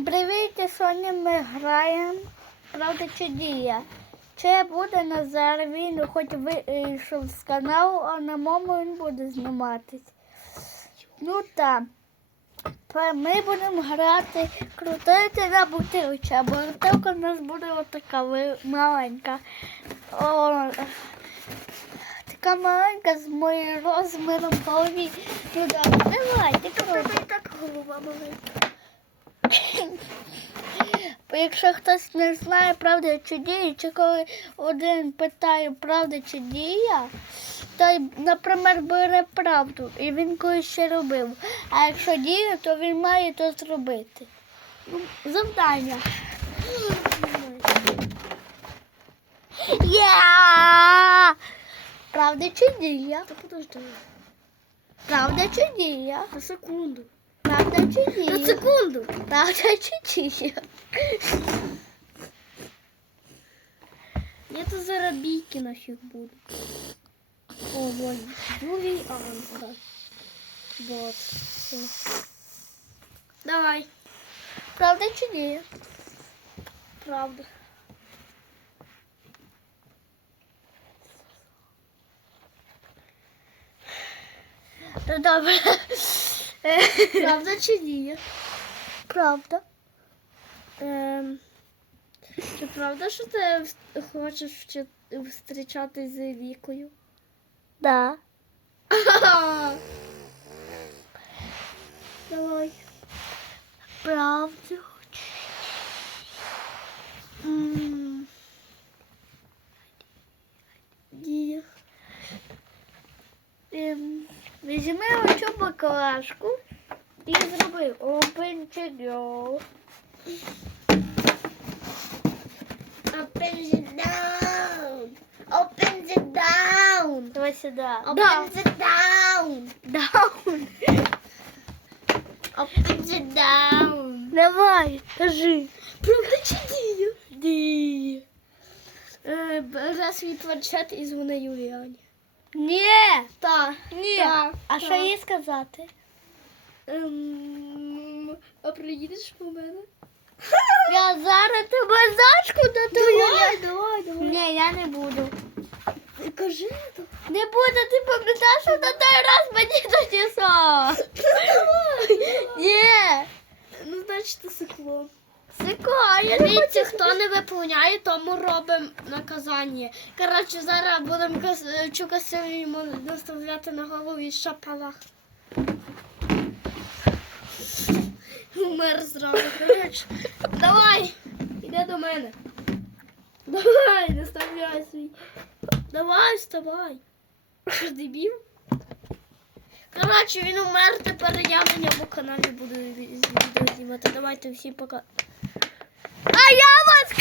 Всім привіт! Сьогодні ми граємо Правда чи дія. Це буде Назар, він хоч вийшов з каналу, а на моєму він буде зніматись. Ну так. Ми будемо грати крутити на бутилці, а бутилка у нас буде отака маленька. О, така маленька з моїм розміром голові. Ну да, давай, ти крути. так голова маленька. Бо якщо хтось не знає, правда чи дія, чи коли один питає, правда чи дія, то, наприклад, бере правду, і він колись ще робив. А якщо дія, то він має то зробити. Завдання. Я! Правда чи дія? Та подожди. Правда чи дія? На секунду. Правда чи дія? На секунду. Правда чи дія? Я то зараз бійки нафіг буду. О, вон. Юлій Анка. Вот. Все. Давай. Правда чи дія? Правда. Ну добре. Правда чи дія? Правда. Ем, чи правда, що ти хочеш вчи- зустрічатись з Вікою? Да. Давай. Правда. М, Дія. ем, Візьми оцю баклажку і зроби open to go. Open it down. Open it down. Давай сюди. Open it down. Даун. Open it down. Давай, кажи. Правда чи дія? Ді. Е, Бере свій планшет і дзвони Юліані. Ні. Так. Ні. Так, А що їй сказати? Ем, а приїдеш по мене? Я зараз тебе зачку до Давай, давай, давай. Ні, я не буду. Кажи то. Не буду, ти пам'ятаєш, що на той раз мені дочесав? Ні. Ну, значить, це сикло. Сико, а я не Дивіться, хто не виповняє, тому робимо наказання. Коротше, зараз будемо касилю йому наставляти на голову і шапалах. Умер зразу. Коротше, давай, іди до мене. Давай, наставляй свій. Давай, вставай. Що ж, дебіл? Коротше, він умер, тепер я на ньому каналі буду знімати. Давайте всім пока. А я вас